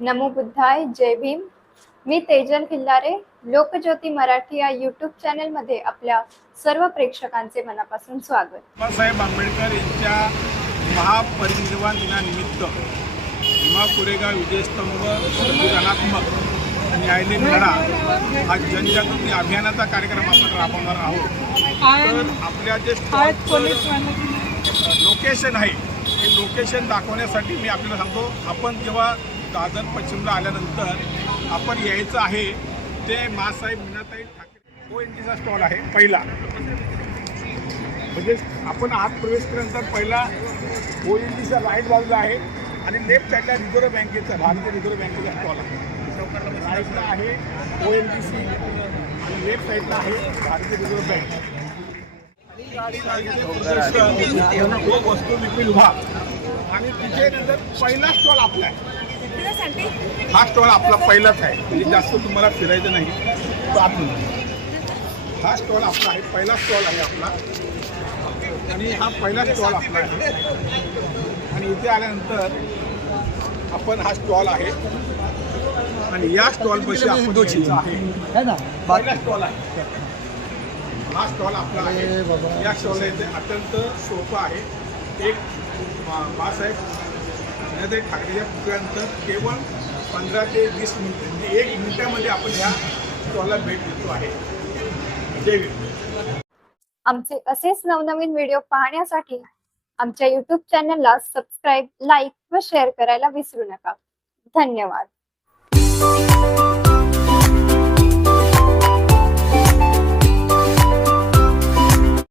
नमो बुद्धाय, जय भीम. मी तेजल खिल्लारे. लोकज्योती मराठी या यूट्यूब चॅनलमध्ये आपल्या सर्व प्रेक्षकांचे मनापासून स्वागत. बाबासाहेब आंबेडकर यांच्या महापरिनिर्वाण दिनानिमित्त भीमा कोरेगाव विजयस्तंभ संविधानात्मक न्यायालयीन लढा हा जनजागृती अभियानाचा कार्यक्रम आपण राबवणार आहोत. तर आपल्या जे लोकेशन आहे हे लोकेशन दाखवण्यासाठी मी आपल्याला सांगतो, आपण जेव्हा दादर पश्चिमला आल्यानंतर आपण यायचं आहे ते मासाहेब मीनाताई ठाकरे ONGCचा स्टॉल आहे पहिला. म्हणजे आपण आत प्रवेश केल्यानंतर पहिला ONGCचा राईट बाजूला आहे आणि लेफ्ट साईडला रिझर्व्ह बँकेचा भारतीय रिझर्व्ह बँकेचा स्टॉल आहे. राईटला आहे ONGC आणि लेफ्ट साईडला आहे भारतीय रिझर्व्ह बँक. वस्तू विक्री विभाग आणि तिथे नंतर पहिला स्टॉल आपला आहे. हा स्टॉल आपला पहिलाच आहे, म्हणजे जास्त तुम्हाला फिरायचं नाही. हा स्टॉल आपला आहे, पहिला स्टॉल आहे आपला आणि हा पहिला स्टॉल आपला आहे. आणि इथे आल्यानंतर आपण हा स्टॉल आहे आणि या स्टॉल पाशी आपण द्यायचं आहे. पहिला स्टॉल आहे, हा स्टॉल आपला आहे. या स्टॉलला इथे अत्यंत सोपं आहे. एक बाळासाहेब ठाकरेच्या पुतळ्यानंतर केवळ 15 ते 20 मिनिट म्हणजे 1 मिनिटामध्ये आपण ह्या स्टॉलला भेट देतो आहे. जय भीम. आमचे असेच नवनवीन व्हिडिओ पाहण्यासाठी आमच्या यूट्यूब चॅनलला सबस्क्राईब, लाईक व शेअर करायला विसरू नका. धन्यवाद.